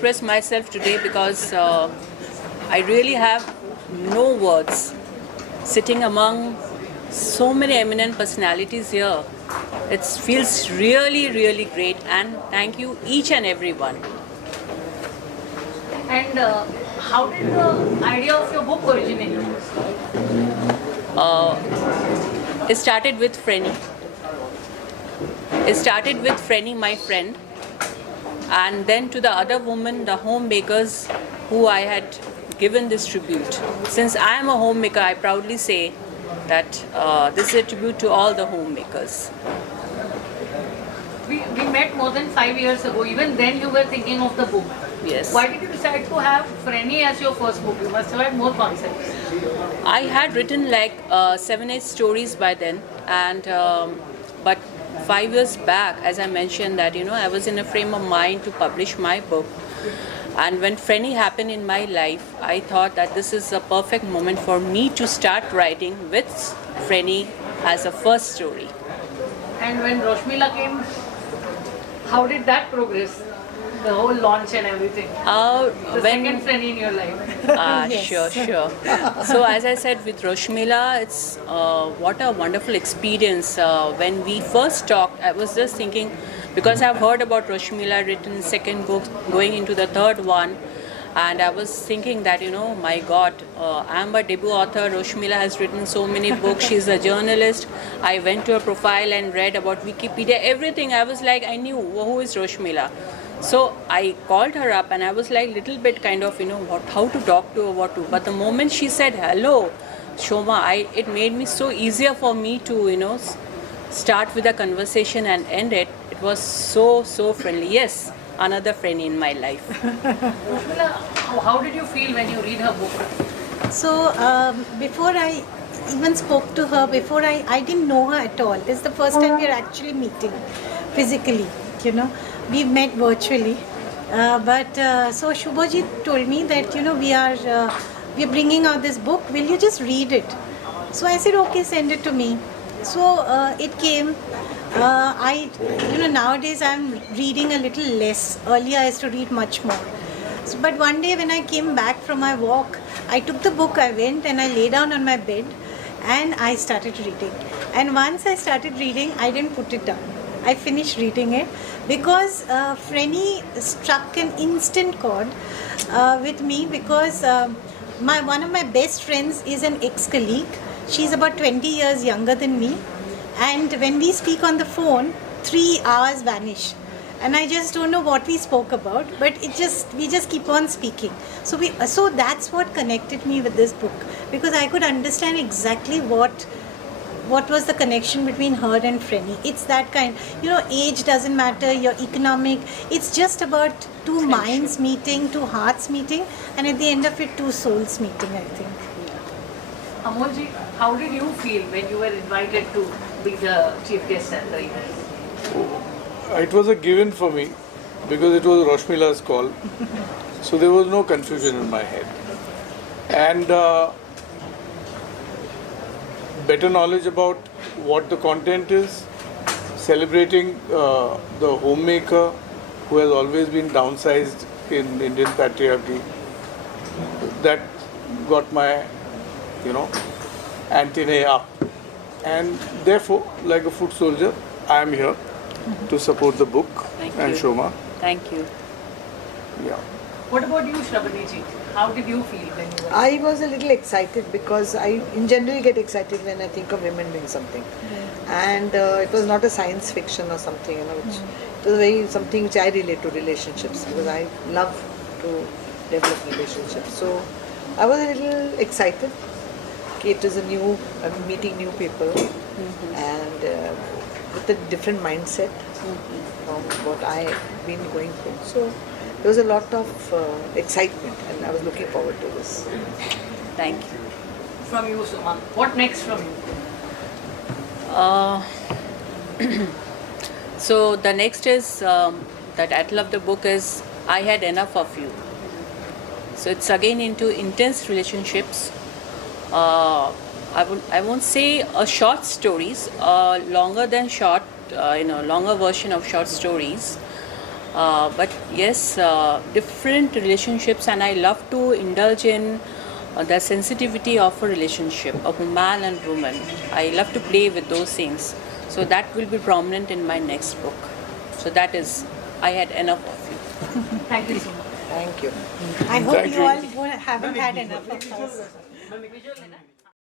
express myself today because I really have no words. Sitting among so many eminent personalities here, it feels really, really great, and thank you each and everyone. And how did the idea of your book originate? It started with Frenny. It started with Frenny, my friend, and then to the other women, the homemakers, who I had given this tribute. Since I am a homemaker, I proudly say that this is a tribute to all the homemakers. We met more than 5 years ago. Even then you were thinking of the book. Yes. Why did you decide to have Frenny as your first book? You must have had more concepts. I had written like 7-8 stories by then, and but 5 years back, as I mentioned, that I was in a frame of mind to publish my book. And when Frenny happened in my life, I thought that this is a perfect moment for me to start writing with Frenny as a first story. And when Roshmila came, how did that progress? The whole launch and everything. The second Frenny in your life. Yes. Sure. So as I said, with Roshmila, it's what a wonderful experience. When we first talked, I was just thinking, because I've heard about Roshmila, written second book, going into the third one, and I was thinking that, my God, I'm a debut author. Roshmila has written so many books. She's a journalist. I went to her profile and read about Wikipedia, everything. I was like, I knew who is Roshmila. So I called her up and I was like little bit kind of, how to talk to her, what to. But the moment she said, hello, Soma, it made me so easier for me to, start with a conversation and end it. It was so friendly. Yes, another friend in my life. Roshmila, how did you feel when you read her book? So before I even spoke to her, before I didn't know her at all. This is the first time we are actually meeting physically, We've met virtually, but so Shubhaji told me that we are bringing out this book. Will you just read it? So I said, okay, send it to me. So it came. Nowadays I'm reading a little less. Earlier I used to read much more. So, but one day when I came back from my walk, I took the book. I went and I lay down on my bed, and I started reading. And once I started reading, I didn't put it down. I finished reading it because Frenny struck an instant chord with me because one of my best friends is an ex-colleague. She's about 20 years younger than me, and when we speak on the phone, 3 hours vanish. And I just don't know what we spoke about, but we just keep on speaking. So that's what connected me with this book, because I could understand exactly what was the connection between her and Frenny. It's that kind, age doesn't matter, your economic, it's just about two minds meeting, two hearts meeting, and at the end of it, two souls meeting, I think. Amolji, how did you feel when you were invited to be the chief guest at the event? It was a given for me because it was Roshmila's call. So there was no confusion in my head. And better knowledge about what the content is, celebrating the homemaker who has always been downsized in Indian patriarchy. That got my, antennae up. And therefore, like a foot soldier, I am here to support the book. Thank and you. Soma. Thank you. Yeah. What about you, Shrabani ji? How did you feel when you were? I was a little excited because I in general get excited when I think of women doing something. And it was not a science fiction or something, which it was something which I relate to, relationships, because I love to develop relationships. So I was a little excited. It is I'm meeting new people and with a different mindset from what I've been going through. So there was a lot of excitement, and I was looking forward to this. Thank you. From you, Soma. What next from you? So the next is the title of the book is I Had Enough of You. So it's again into intense relationships. I won't say short stories, longer than short, longer version of short stories. But yes, different relationships, and I love to indulge in the sensitivity of a relationship of a man and woman. I love to play with those things. So that will be prominent in my next book. So that is, I had enough of you. Thank you so much. Thank you. I hope Thank you you. all haven't had enough of us.